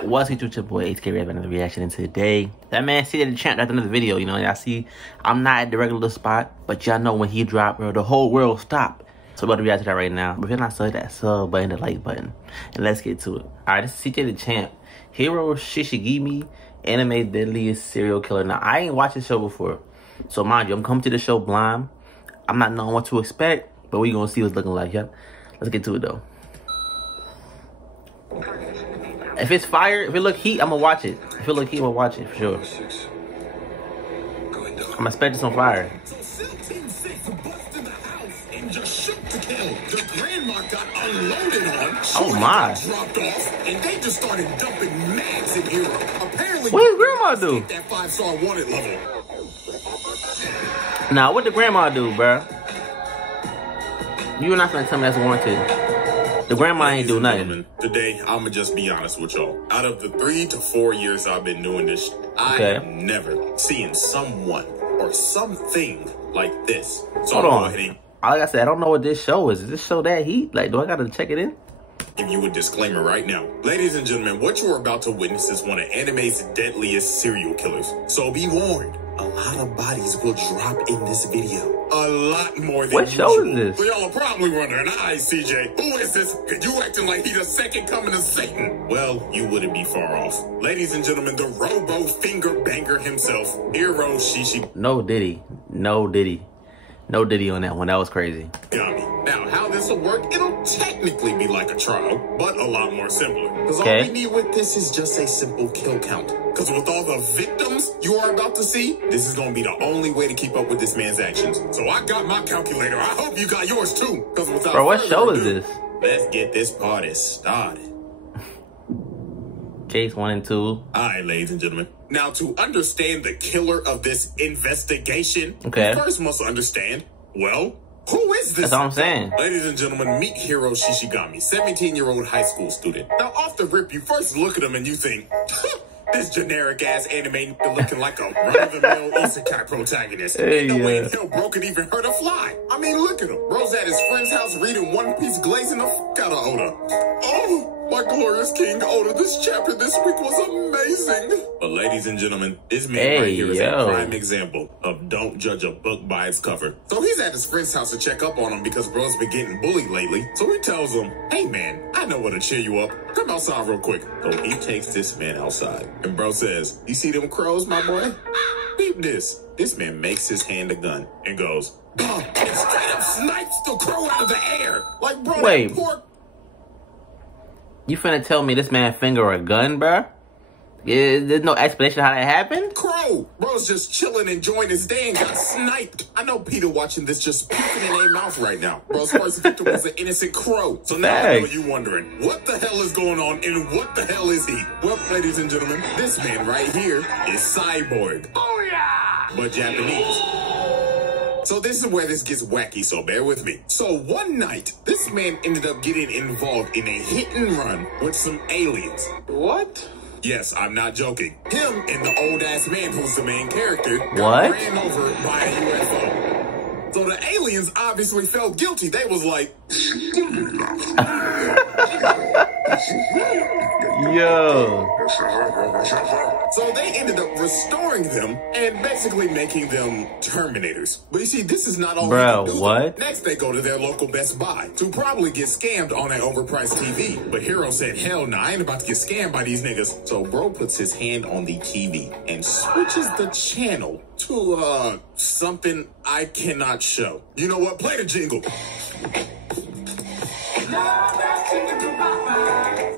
What's your boy HK Red another reaction, and today that man see the champ at another video. You know, y'all see I'm not at the regular spot, but y'all know when he drop, bro, the whole world stop. So we're about to react to that right now. But if you're not stuck, that sub button, the like button, and let's get to it. Alright, this is CJ Dachamp HIRO SHISHIGAMI, anime Deadliest serial killer. Now I ain't watched this show before, so mind you, I'm coming to the show blind. I'm not knowing what to expect, but we gonna see what's looking like. Yep. Let's get to it though. If it's fire, if it look heat, I'm gonna watch it. If it look heat, I'm gonna watch it for sure. I'm expecting some fire. Oh my! Dropped off, and they just started dumping mags in here. Apparently, what did grandma do? That 5-star wanted level. Nah, what did grandma do, bruh? You're not gonna tell me that's warranted. The grandma ain't do nothing. Today, I'ma just be honest with y'all. Out of the 3 to 4 years I've been doing this, I have never seen someone or something like this. So hold on. Like I said, I don't know what this show is. Is this show that heat? Like, do I gotta check it in? Give you a disclaimer right now. Ladies and gentlemen, what you're about to witness is one of anime's deadliest serial killers. So be warned, a lot of bodies will drop in this video. A lot more than what show is this? So y'all are probably wondering, CJ, who is this? You acting like he the second coming of Satan. Well, you wouldn't be far off. Ladies and gentlemen, the robo finger banger himself, HIRO SHISHIGAMI. No Diddy. No Diddy. No Diddy on that one. That was crazy. Now, how this will work, it'll technically be like a trial, but a lot more simpler. Because all we need with this is just a simple kill count. Because with all the victims you are about to see, this is going to be the only way to keep up with this man's actions. So I got my calculator. I hope you got yours too. Because without bro, what show is this? Let's get this party started. Case 1 and 2. All right, ladies and gentlemen. Now, to understand the killer of this investigation, you first must understand, well, who is this? That's all I'm saying. Ladies and gentlemen, meet HIRO SHISHIGAMI, 17-year-old high school student. Now, off the rip, you first look at him and you think, this generic-ass anime looking like a run-of-the-mill isekai protagonist. Ain't no way in hell bro could even hurt a fly. I mean, look at him. Bro's at his friend's house reading One Piece, glazing the fuck out of Oda. Oh! My glorious King Oda, this chapter this week was amazing. But ladies and gentlemen, this man right here is a prime example of don't judge a book by its cover. So he's at his friend's house to check up on him because bro's been getting bullied lately. So he tells him, hey man, I know what'll cheer you up. Come outside real quick. So he takes this man outside. And bro says, you see them crows, my boy? Beep this. This man makes his hand a gun and goes, and straight up snipes the crow out of the air. Like, bro, wait. You finna tell me this man finger a gun, bruh? There's no explanation how that happened? Crow! Bro's just chilling, enjoying his day and got sniped. I know Peter watching this just peeking in their mouth right now. Bro's first victim was an innocent crow. So now I know you wondering, what the hell is going on and what the hell is he? Well, ladies and gentlemen, this man right here is Cyborg. Oh yeah! But Japanese. So this is where this gets wacky, so bear with me. So one night, this man ended up getting involved in a hit and run with some aliens. What? Yes, I'm not joking. Him and the old-ass man who's the main character got ran over by a UFO. So the aliens obviously felt guilty. They was like... Yo. So they ended up restoring them and basically making them Terminators. But you see, this is not all they do. What? Next, they go to their local Best Buy to probably get scammed on an overpriced TV. But HIRO said, hell no, I ain't about to get scammed by these niggas. So bro puts his hand on the TV and switches the channel to, something I cannot show. You know what? Play the jingle.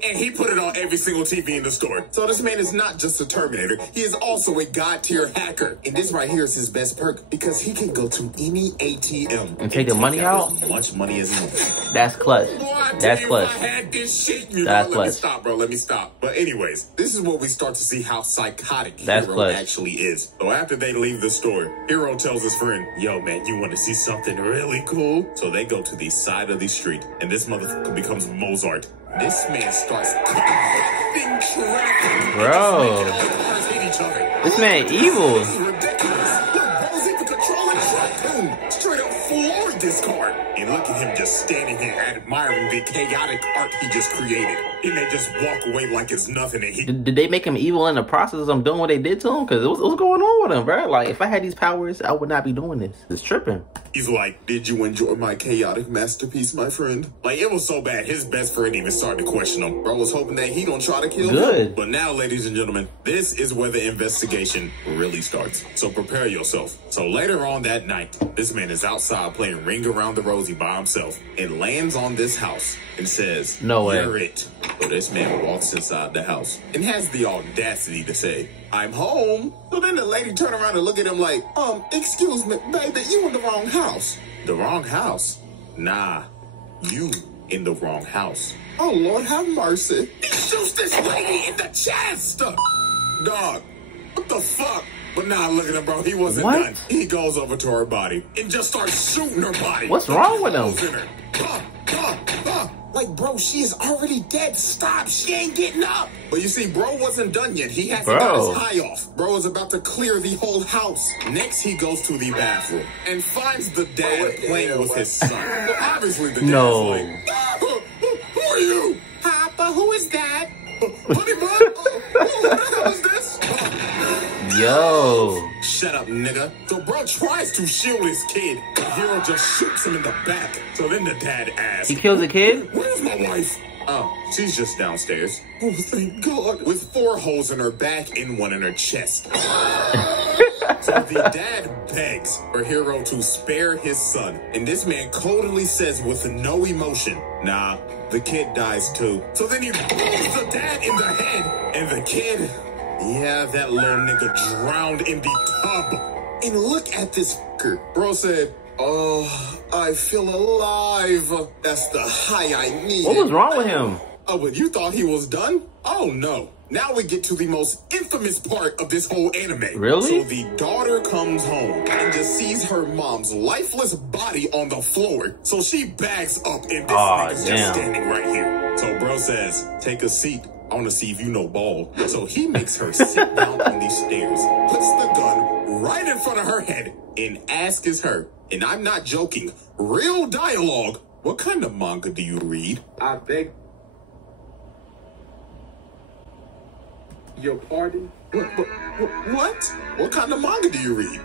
And he put it on every single TV in the store. So this man is not just a Terminator. He is also a God-tier hacker. And this right here is his best perk because he can go to any ATM and take the money out as much money as he wants. That's clutch. That's clutch. I had this shit, you That's know. clutch. Let me stop, bro. Let me stop. But anyways, this is where we start to see how psychotic That's HIRO clutch. actually is. So after they leave the store, HIRO tells his friend, yo, man, you want to see something really cool? So they go to the side of the street, and this motherfucker becomes Mozart. This man starts cutting traffic. Bro. This man evil. This is ridiculous. Look, bro's even controlling the truck. Boom. Straight up floored this car. And look at him just standing here admiring the chaotic art he just created. And they just walk away like it's nothing. And he... Did they make him evil in the process of them doing what they did to him? Because what's going on with him, bro? Like, if I had these powers, I would not be doing this. It's tripping. He's like, did you enjoy my chaotic masterpiece, my friend? Like, it was so bad, his best friend even started to question him. Bro was hoping that he gonna try to kill him. But now, ladies and gentlemen, this is where the investigation really starts. So prepare yourself. So later on that night, this man is outside playing Ring Around the Rosie by himself and lands on this house and says, no way. You're it. So this man walks inside the house and has the audacity to say, I'm home. So then the lady turned around and looked at him like, excuse me, baby, you in the wrong house. The wrong house? Nah, you in the wrong house. Oh, Lord, have mercy. He shoots this lady in the chest. Dog, what the fuck? But nah, look at him, bro. He wasn't done. He goes over to her body and just starts shooting her body. What's wrong with him? Like, bro, she is already dead. Stop. She ain't getting up. But you see, bro wasn't done yet. He hasn't got his high off. Bro is about to clear the whole house. Next, he goes to the bathroom and finds the dad playing with his son. Well, obviously, the dad's like, who are you? Papa, who is that? Honey bun? Who the hell is this? Yo. Shut up, nigga. So bro tries to shield his kid, but Hiro just shoots him in the back. So then the dad asks, he kills the kid? Where's my wife? Oh, she's just downstairs. Oh, thank God. With 4 holes in her back and 1 in her chest. So the dad begs for Hiro to spare his son. And this man coldly says with no emotion, nah, the kid dies too. So then he blows the dad in the head. And the kid, yeah, that little nigga drowned in the tub. And look at this fucker. Bro said, oh, I feel alive. That's the high I need. What was wrong with him? Oh, but you thought he was done? Oh, no. Now we get to the most infamous part of this whole anime. Really? So the daughter comes home and just sees her mom's lifeless body on the floor. So she backs up and this nigga's just standing right here. So bro says, take a seat. I want to see if you know ball. So he makes her sit down on these stairs, puts the gun right in front of her head, and asks her, and I'm not joking, real dialogue, what kind of manga do you read? I beg your pardon? What? What kind of manga do you read?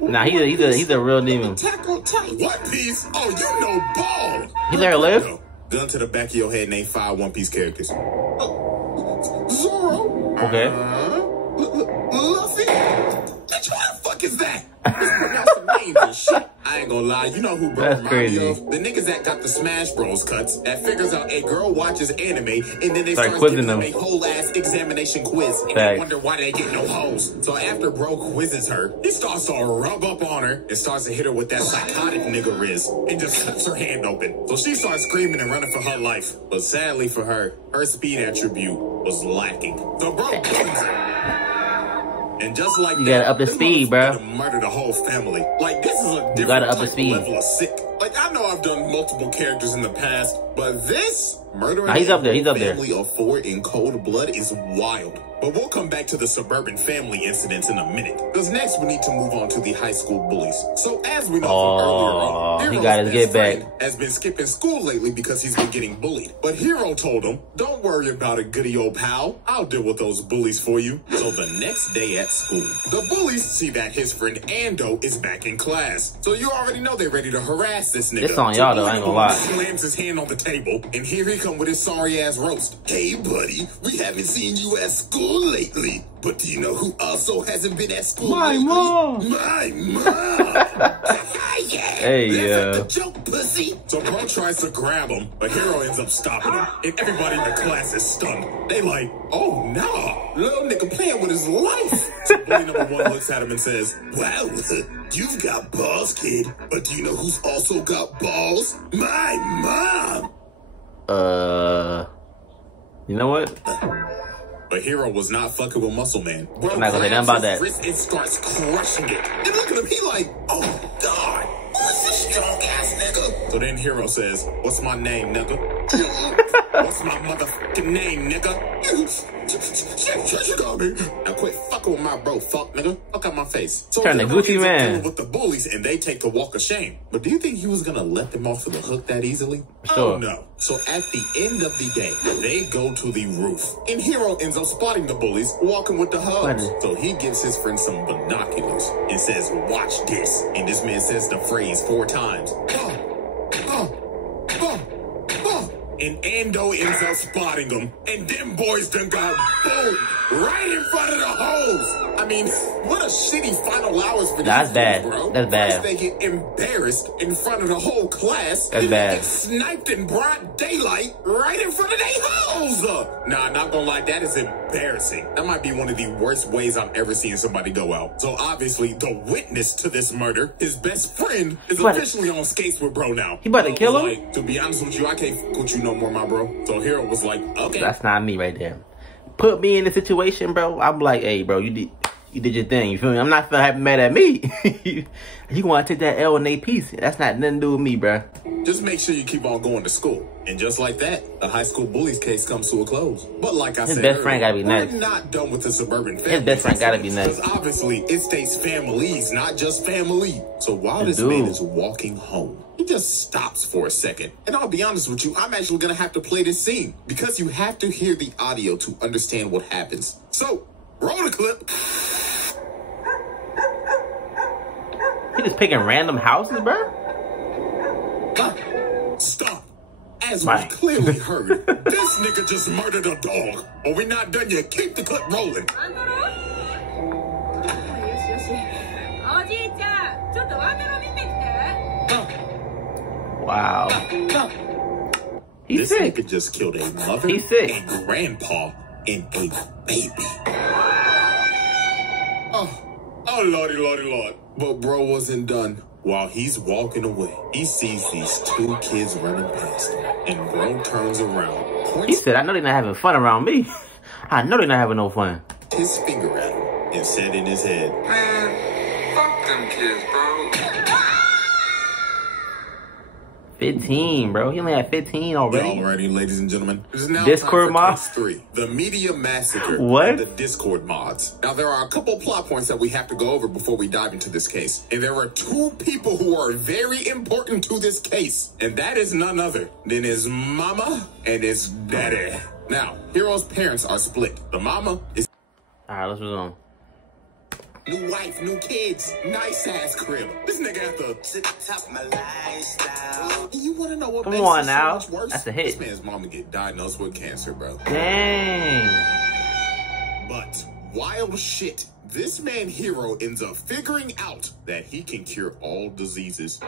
Nah, he's a real demon. What Piece? Oh, you know ball. He let her live? Gun to the back of your head, name 5 One Piece characters. Zoro. Okay. Luffy. Bitch, what the fuck is that? Pronounce the names and shit. I ain't gonna lie, you know who bro reminds me of? The niggas that got the Smash Bros cuts that figures out a girl watches anime and then they start giving them a whole ass examination quiz and they wonder why they get no hoes. So after bro quizzes her, he starts to rub up on her and starts to hit her with that psychotic nigga riz and just cuts her hand open. So she starts screaming and running for her life. But sadly for her, her speed attribute was lacking. So bro kills her. And just like you gotta up the speed, bro. Murder the whole family. Like this is a different level of sick. Like I know I've done multiple characters in the past, but this murdering he's up there. He's up there. Family of 4 in cold blood is wild. But we'll come back to the suburban family incidents in a minute. Because next we need to move on to the high school bullies. So as we know from earlier on, he got his get back. Has been skipping school lately because he's been getting bullied. But Hiro told him, don't worry about it, goody old pal. I'll deal with those bullies for you. So the next day at school, the bullies see that his friend Ando is back in class. So you already know they're ready to harass this nigga. It's on y'all though, I ain't gonna lie. Slams his hand on the table, and here he come with his sorry ass roast. Hey buddy, we haven't seen you at school lately. But do you know who also hasn't been at school lately? Mom! My mom! Yeah! Hey, the joke, pussy! So bro tries to grab him, but Hiro ends up stopping him. And everybody in the class is stunned. They like, oh no! Little nigga playing with his life! So bully number 1 looks at him and says, wow, you've got balls, kid. But do you know who's also got balls? My mom! You know what? But Hiro was not fucking with Muscle Man. Bro, I'm not gonna say nothing about that. Wrist and starts crushing it. And look at him, he like, oh God, who's this strong ass nigga? So then Hiro says, what's my name, nigga? What's my motherfucking name, nigga? Shishigami. Now quit fucking with my bro, fuck, nigga. Fuck out my face. So turn the Gucci man with the bullies, and they take the walk of shame. But do you think he was gonna let them off of the hook that easily? Sure. Oh no. So at the end of the day, they go to the roof, and Hiro ends up spotting the bullies walking with the hugs. So he gives his friend some binoculars and says, "Watch this." And this man says the phrase 4 times. And Ando ends up spotting them, and them boys done got booed right in front of the hoes. I mean, what a shitty final hours for That's these bad. dudes, bro. That's bad. First they get embarrassed in front of the whole class. That's and bad. They get sniped in broad daylight right in front of their hoes. Nah, not gonna lie, that is embarrassing. That might be one of the worst ways I've ever seen somebody go out. So obviously, the witness to this murder, his best friend, is officially on skates with bro now. He about to kill him? Like, to be honest with you, I can't fuck with you no more, my bro. So Hiro was like, okay. That's not me right there. Put me in the situation, bro. I'm like, hey, bro, you did your thing. You feel me? I'm not feeling mad at me. You want to take that L in a piece. That's not nothing to do with me, bro. Just make sure you keep on going to school. And just like that, the high school bullies case comes to a close. But like I said, his best friend gotta be nice. We're not done with the suburban family. His best friend gotta be nice. Because obviously, it states families, not just family. So while this man is walking home, he just stops for a second. And I'll be honest with you, I'm actually going to have to play this scene. Because you have to hear the audio to understand what happens. So, roll the clip. He just picking random houses, bro? Stop. As we clearly heard, this nigga just murdered a dog. But we're not done yet. Keep the clip rolling. Wow. He's this sick. Nigga just killed a mother, He's sick. a grandpa, and a baby. Oh, lordy, lordy, lord. But bro wasn't done. While he's walking away, he sees these 2 kids running past him. And bro turns around. He said, I know they're not having fun around me. I know they're not having no fun. His finger at him and said in his head, man, fuck them kids, bro. 15, bro. He only had 15 already. Alrighty, ladies and gentlemen. It is now Discord time for mods? case 3. The media massacre. What? And the Discord mods. Now, there are a couple plot points that we have to go over before we dive into this case. And there are 2 people who are very important to this case. And that is none other than his mama and his daddy. Now, Hiro's parents are split. The mama is... Alright, let's resume. New wife, new kids, nice ass crib. This nigga at the top of my lifestyle. You wanna know what Come makes on this now. so much worse? That's a hit. This man's mama get diagnosed with cancer, bro. Dang. But wild shit. This man Hiro ends up figuring out that he can cure all diseases.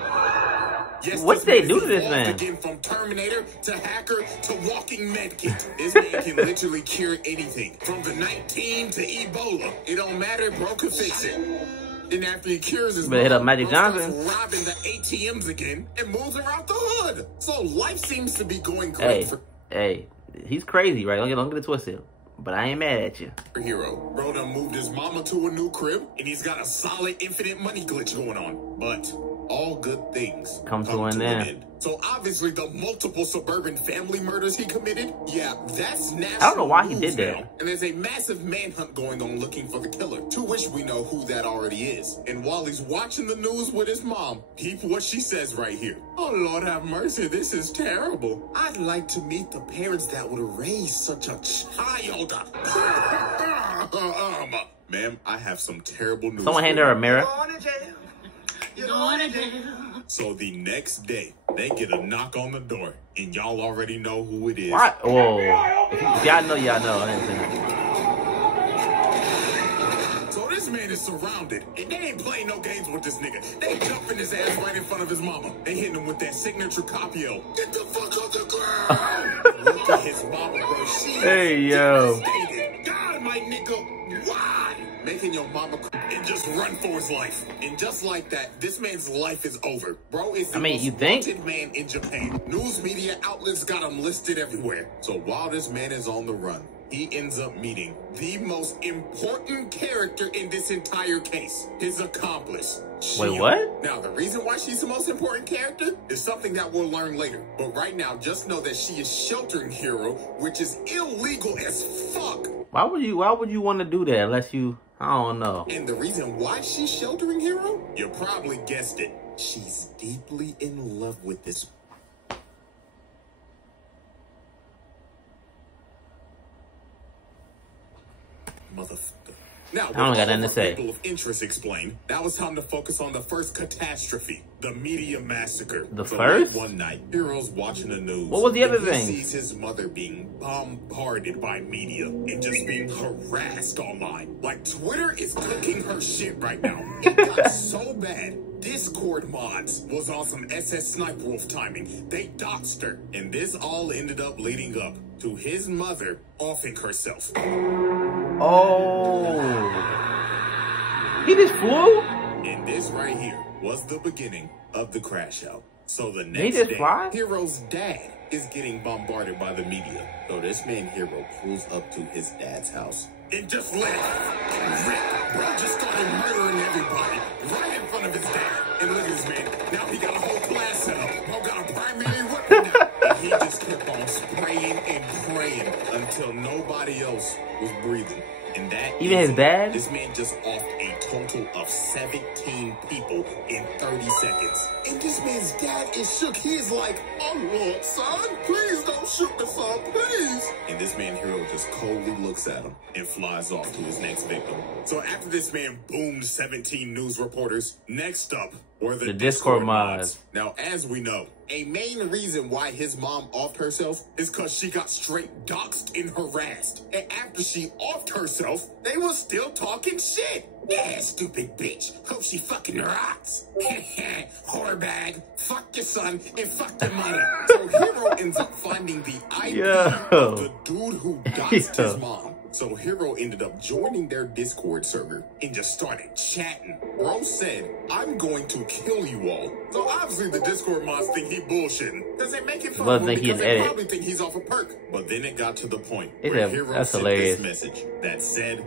Yes, what did they do to this man? Again, from Terminator to hacker to walking medkit. This man can literally cure anything. From the 19 to Ebola. It don't matter, bro can fix it. And after he cures his better hit up mom, Magic bro starts Johnson. robbing the ATMs again and moves around the hood. So life seems to be going great for Hey, he's crazy, right? Don't get it twisted. But I ain't mad at you. Hiro. Bro done moved his mama to a new crib, and he's got a solid infinite money glitch going on. But all good things come to an end. So obviously the multiple suburban family murders he committed, yeah, that's national. I don't know why he did that. Now. And there's a massive manhunt going on looking for the killer, to which we know who that already is. And while he's watching the news with his mom, peep what she says right here. Oh, Lord have mercy, this is terrible. I'd like to meet the parents that would have raised such a child. Ma'am, I have some terrible news. Someone hand her a mirror. You're going to jail. So the next day, they get a knock on the door, and y'all already know who it is. What? Whoa. If y'all know, y'all know. I didn't say that. So this man is surrounded, and they ain't playing no games with this nigga. They jumping his ass right in front of his mama. They hitting him with that signature Capio. Get the fuck off the ground! Look at his mama, bro. She Hey, yo. devastated. God, my nigga, why? Making your mama and just run for his life. And just like that, this man's life is over. Bro is the most you think? wanted man in Japan. News media outlets got him listed everywhere. So while this man is on the run, he ends up meeting the most important character in this entire case, his accomplice. Wait, what? Now, the reason why she's the most important character is something that we'll learn later. But right now, just know that she is sheltering Hiro, which is illegal as fuck. Why would you want to do that unless you, I don't know. And the reason why she's sheltering Hiro? You probably guessed it. She's deeply in love with this motherfucker. Now, I don't got nothing to say. People of interest explained, now it's time to focus on the first catastrophe, the media massacre. The So first? late one night, Hiro's watching the news. What was the other and thing? He sees his mother being bombarded by media and just being harassed online. Like, Twitter is cooking her shit right now. It got so bad. Discord mods was on some SS Snipe Wolf timing. They doxed her. And this all ended up leading up to his mother offing herself. Oh. He just flew? And this right here was the beginning of the crash out. So the He next just day, fly? Hiro's dad is getting bombarded by the media. So this man Hiro pulls up to his dad's house and just let it rip. Bro just started murdering everybody right in front of his dad. And look at this man. Now he got a whole class set up. Bro got a primary weapon now. And he just kept on spraying and praying until nobody else was breathing. And that Even his dad? This man just offed a total of 17 people in 30 seconds. And this man's dad is shook. He is like, oh, Lord, son, please don't shoot me, son, please. And this man Hiro just coldly looks at him and flies off to his next victim. So after this man boomed 17 news reporters, next up were the Discord mods. Now, as we know, a main reason why his mom offed herself is because she got straight doxxed and harassed. And after she offed herself, they were still talking shit. Yeah, stupid bitch. Hope she fucking rots. Whore bag. Fuck your son and fuck your mother. So Hiro ends up finding the IP of the dude who doxed his mom. So Hiro ended up joining their Discord server and just started chatting. Bro said, I'm going to kill you all. So obviously the Discord mods think he bullshitting. Because they making fun of him because they probably think he's off a perk. But then it got to the point where Hiro sent this message that said,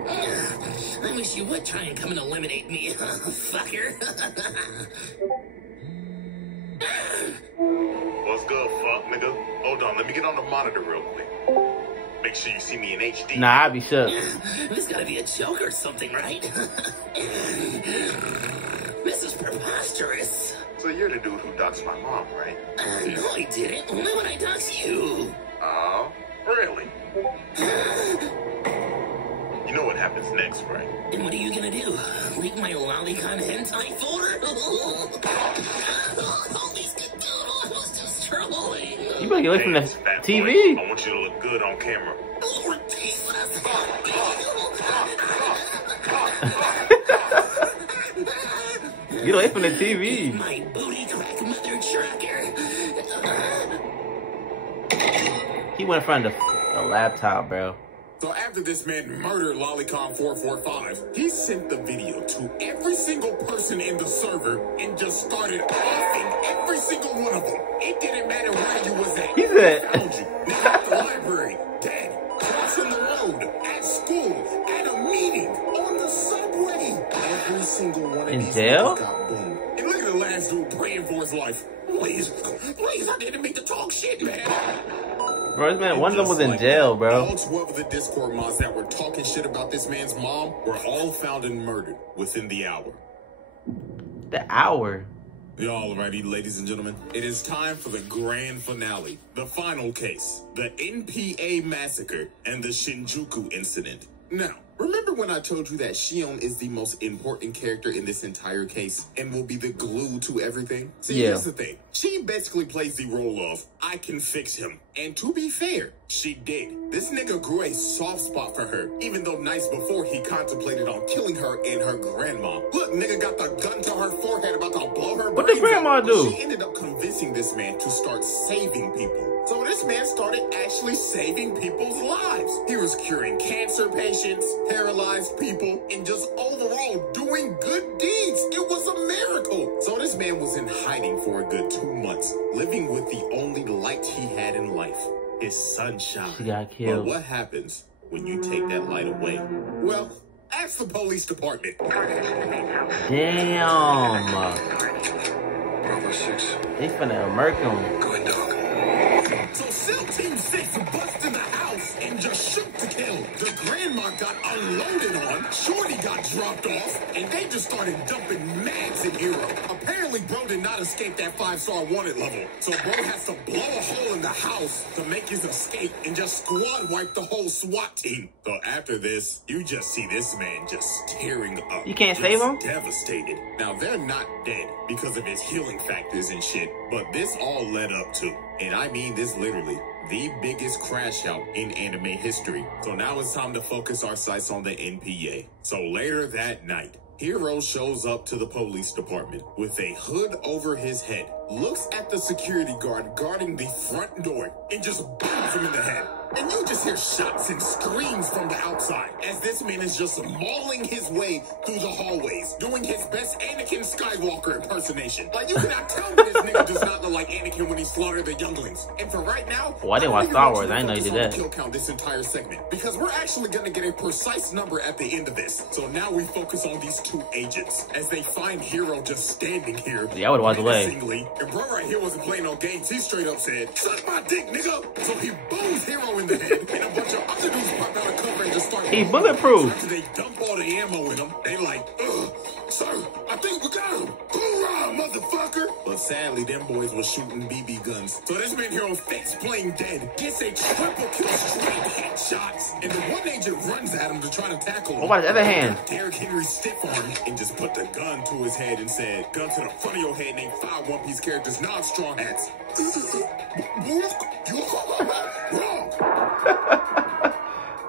I wish you would try and come and eliminate me, fucker. what's good, fuck, nigga? Hold on, let me get on the monitor real quick. Make sure you see me in HD. Nah, I'd be shook. This gotta be a joke or something, right? This is preposterous. So you're the dude who doxed my mom, right? No, I didn't. Only when I doxed you. Oh, really? You know what happens next, right? And what are you gonna do? Leak my lolicon hentai folder? Holy shit, dude, I was just trolling. You better get away from the Fat TV. boy, I want you to look good on camera. Lord Jesus. Get away from the TV. My booty crack mother tracker. He went in front of the laptop, bro. So after this man murdered Lolicon445, he sent the video to every single person in the server and just started offing every single one of them. It didn't matter where you was at. He said, Found you. Nigga at the library, dead, crossing the road, at school, at a meeting, on the subway. Every single one of in these jail? niggas got boomed. And look at the last dude praying for his life. Please, please, I didn't mean to talk shit, man. Bro, this man, one of them was in jail, bro. All 12 of the Discord mods that were talking shit about this man's mom were all found and murdered within the hour. The hour. Alrighty, ladies and gentlemen, it is time for the grand finale, the final case, the NPA massacre and the Shinjuku incident. Now, remember when I told you that Shion is the most important character in this entire case and will be the glue to everything? See, here's the thing. She basically plays the role of, I can fix him. And to be fair, she did. This nigga grew a soft spot for her, even though nights before he contemplated on killing her and her grandma. Look, nigga got the gun to her forehead about to blow her brains out. What did grandma do? She ended up convincing this man to start saving people. So this man started actually saving people's lives. He was curing cancer patients, paralyzed people, and just overall doing good deeds. It was a miracle. So this man was in hiding for a good 2 months, living with the only light he had in life, his sunshine. She got killed. But what happens when you take that light away? Well, ask the police department. Damn. Bravo 6. They finna murk him. Going dog. So SEAL Team 6 bust in the house and just shoot to kill. The grandma got unloaded on, Shorty got dropped off, and they just started dumping mags in Hero. Apparently, bro did not escape that 5-star wanted level, so bro has to blow a hole in the house to make his escape and just squad wipe the whole SWAT team. So after this, you just see this man just tearing up. You can't save him? Devastated. Now, they're not dead because of his healing factors and shit, but this all led up to, and I mean this literally, the biggest crash out in anime history. So now it's time to focus our sights on the NPA. So later that night, Hiro shows up to the police department with a hood over his head, looks at the security guard guarding the front door, and just booms him in the head. And you just hear shots and screams from the outside as this man is just mauling his way through the hallways, doing his best Anakin Skywalker impersonation. Like, you cannot tell me this nigga does not look like Anakin when he slaughtered the younglings. And for right now, well, I didn't watch Star Wars. I didn't know you did that. Kill count this entire segment because we're actually gonna get a precise number at the end of this. So now we focus on these two agents as they find Hiro just standing here. Yeah, I would walk away. And bro right here wasn't playing no games. He straight up said, "Suck my dick, nigga." So he booms Hiro in the head, and a bunch of other dudes pop out of cover and just start. He bulletproof. After they dump all the ammo in him, they like, "Ugh, sir, I think we got him. Hoorah, motherfucker!" But sadly, them boys were shooting BB guns. So this man Hiro fakes playing dead, gets a triple kill, straight headshots, and the one agent runs at him to try to tackle him. What about his other hand? Derrick Henry stiff arm and just put the gun to his head and said, "Gun to the front of your head, named 5 One Piece characters, non-strong hats." Wrong.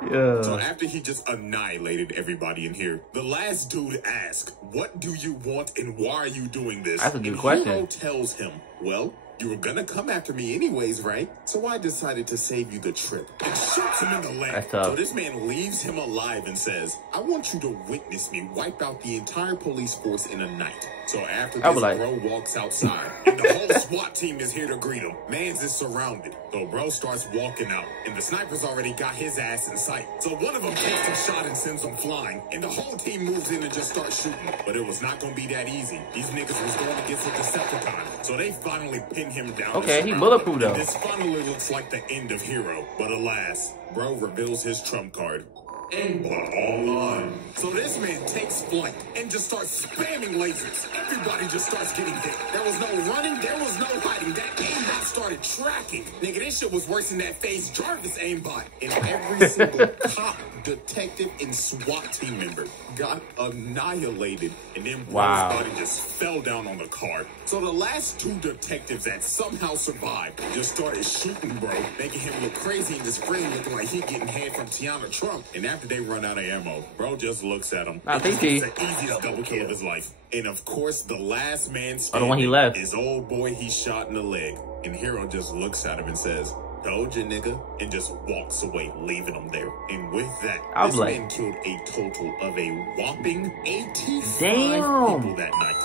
Yeah. So after he just annihilated everybody in here, the last dude asked, "What do you want and why are you doing this?" That's a good and question. Hiro tells him, "Well, you were gonna come after me anyways, right? So I decided to save you the trip." And shoots him in the leg. That's tough. So this man leaves him alive and says, "I want you to witness me wipe out the entire police force in a night." So after this, bro walks outside, and the whole SWAT team is here to greet him. Mans is surrounded. So bro starts walking out, and the sniper's already got his ass in sight. So one of them takes a shot and sends him flying, and the whole team moves in and just starts shooting. But it was not gonna be that easy. These niggas was going against a Decepticon, so they finally pin him down. Okay, he bulletproof though. This finally looks like the end of Hiro, but alas, bro reveals his trump card. Aimbot online. So this man takes flight and just starts spamming lasers. Everybody just starts getting hit. There was no running, there was no hiding. That aimbot started tracking. Nigga, this shit was worse than that Phase Jarvis aimbot. And every single cop, detective, and SWAT team member got annihilated. And then bro's body just fell down on the car. So the last 2 detectives that somehow survived just started shooting bro, making him look crazy and just scream, looking like he getting head from Tiana Trump. And after they run out of ammo, bro just looks at him. I think he's the easiest double kill of his life. And of course, the last man standing, the one he left, is old boy he shot in the leg. And Hiro just looks at him and says, "Told you, nigga," and just walks away, leaving him there. And with that, this man killed a total of a whopping 85 people that night.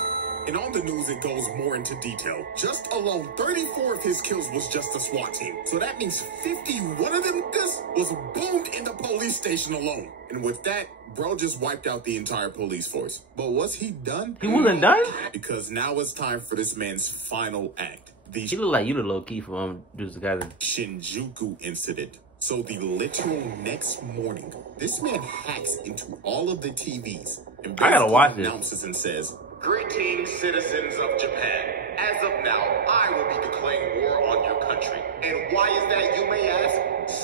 And on the news, it goes more into detail. Just alone, 34 of his kills was just the SWAT team. So that means 51 of them was boomed in the police station alone. And with that, bro just wiped out the entire police force. But was he done? He wasn't done? Because now it's time for this man's final act. He look like you the low key for just together. Shinjuku incident. So the literal next morning, this man hacks into all of the TVs and I gotta watch this. Announces and says, "Greetings, citizens of Japan. As of now, I will be declaring war on your country. And why is that, you may ask?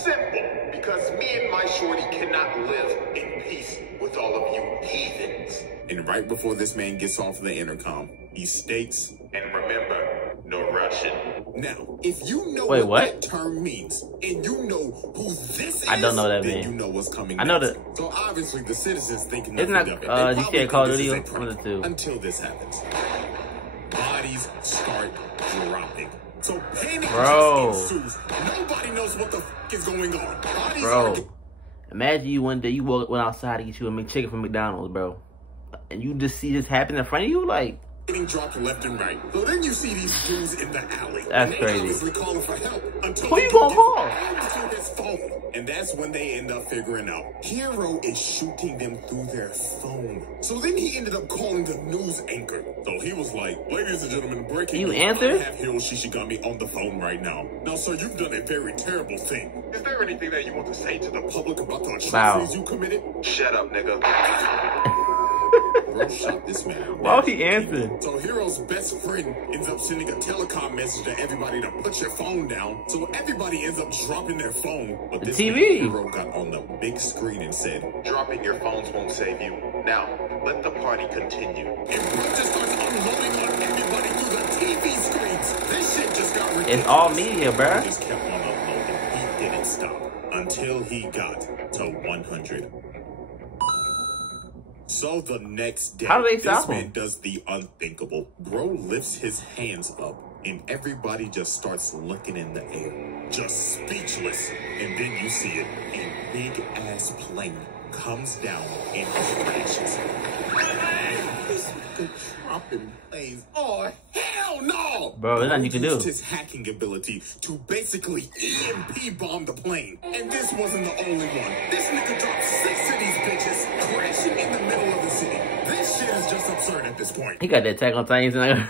Simple. Because me and my shorty cannot live in peace with all of you heathens." And right before this man gets off the intercom, he states, "And remember, no Russian." Now, if you know what that term means, and you know who this is, I don't know that then means. you know what's coming I know next. that. So obviously the citizens think Isn't nothing that of it. GTA Call of Duty? One of the two. Until this happens. Bodies start dropping. So panic just ensues. Nobody knows what the f is going on. Bodies are... Imagine you one day you went outside to get you a McChicken from McDonald's, bro. And you just see this happen in front of you, like... getting dropped left and right. So then you see these dudes in the alley. That's crazy. Obviously calling for help until Who they you gonna call? through his phone. And that's when they end up figuring out Hiro is shooting them through their phone. So then he ended up calling the news anchor. So he was like, ladies and gentlemen, breaking news. answered? I have Hiro Shishigami on the phone right now. Now, sir, you've done a very terrible thing. Is there anything that you want to say to the public about the atrocities you committed? Shut up, nigga. Bro shot this man. Why would he answer? So Hiro's best friend ends up sending a telecom message to everybody to put your phone down. So everybody ends up dropping their phone. But this TV. Hiro got on the big screen and said, dropping your phones won't save you. Now, let the party continue. And bro just starts unloading on everybody through the TV screens. This shit just got ridiculous. It's all media, bruh. He just kept on uploading. He didn't stop until he got to 100. So the next day, how do they this stop man him? does the unthinkable. Bro lifts his hands up, and everybody just starts looking in the air, just speechless. And then you see it, a big-ass plane comes down and crashes. This nigga dropping planes. Oh, hell no! Bro, there's nothing you can do. Used his hacking ability to basically EMP bomb the plane. And this wasn't the only one. This nigga dropped 6 of these bitches, crashing in the middle of the city. This shit is just absurd at this point. He got that Attack on Titan tonight.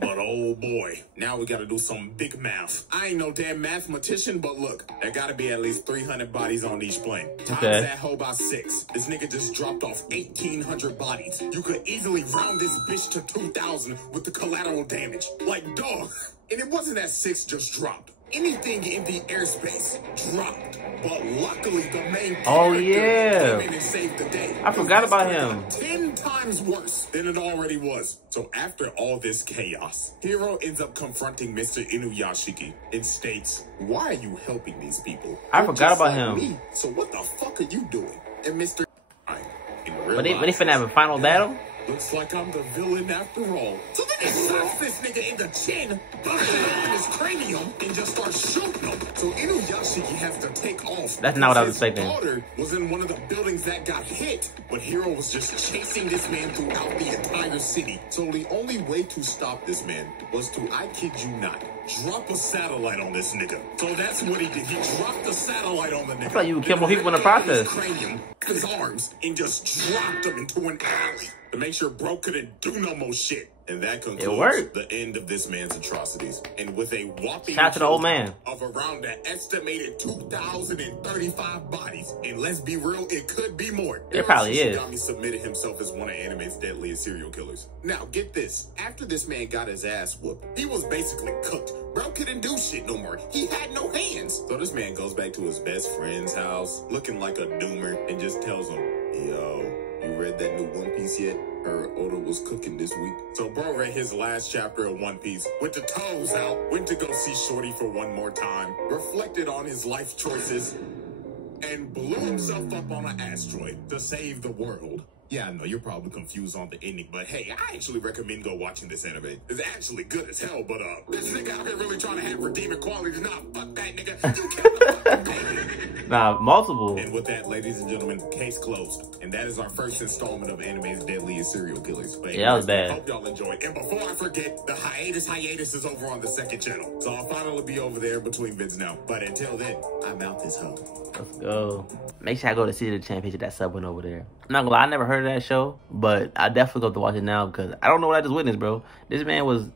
But oh boy, now we gotta do some big math. I ain't no damn mathematician, but look, there gotta be at least 300 bodies on each plane. Times that hoe by 6. This nigga just dropped off 1,800 bodies. You could easily round this bitch to 2,000 with the collateral damage. Like, dog. And it wasn't that 6 just dropped. Anything in the airspace dropped. But luckily, the main character came in and saved the day. I forgot about him. 10 times worse than it already was. So after all this chaos, Hiro ends up confronting Mr. Inuyashiki and states, why are you helping these people? I They're forgot just about like him. me. So what the fuck are you doing? And Mr. But they finna have a final battle? Looks like I'm the villain after all. So then he slaps this nigga in the chin, busts it open his cranium, and just starts shooting him. So Inuyashiki has to take off. That's not what I was His expecting. daughter was in one of the buildings that got hit, but Hiro was just chasing this man throughout the entire city. So the only way to stop this man was to, I kid you not, drop a satellite on this nigga. So that's what he did. He dropped the satellite on the nigga. I thought you would kill more people in the process. Cranium, his arms, and just dropped him into an alley to make sure bro couldn't do no more shit. And that concludes the end of this man's atrocities. And with a whopping shout out to the old man of around an estimated 2,035 bodies, and let's be real, it could be more. It probably is. Shishigami submitted himself as one of anime's deadliest serial killers. Now, get this. After this man got his ass whooped, he was basically cooked. Bro couldn't do shit no more. He had no hands. So this man goes back to his best friend's house, looking like a doomer, and just tells him, yo, you read that new One Piece yet? Her Oda was cooking this week. So bro read his last chapter of One Piece, with the toes out, went to go see Shorty for one more time, reflected on his life choices, and blew himself up on an asteroid to save the world. Yeah, I know you're probably confused on the ending, but hey, I actually recommend go watching this anime. It's actually good as hell, but this nigga out here really trying to have redeeming qualities. Nah, fuck that nigga. You killed the fucking baby. Nah, multiple. And with that, ladies and gentlemen, case closed. And that is our first installment of anime's deadliest serial killers. But yeah, that was bad. Hope y'all enjoyed. And before I forget, the hiatus is over on the second channel. So I'll finally be over there between vids now. But until then, I'm out this hoe. Let's go. Make sure I go to see the championship, that sub one over there. I'm not gonna lie, I never heard of that show, but I definitely go to watch it now because I don't know what I just witnessed, bro. This man was,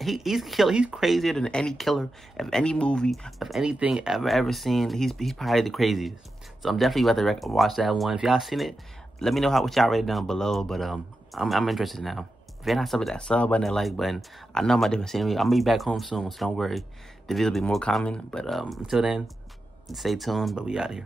he's crazier than any killer of any movie, of anything ever seen. He's probably the craziest. So I'm definitely about to watch that one. If y'all seen it, let me know what y'all rate down below. But I'm interested now. If you're not sub with that sub button, that like button, I know my different scenery. I'll be back home soon, so don't worry. The video will be more common. But until then, stay tuned. But we out here.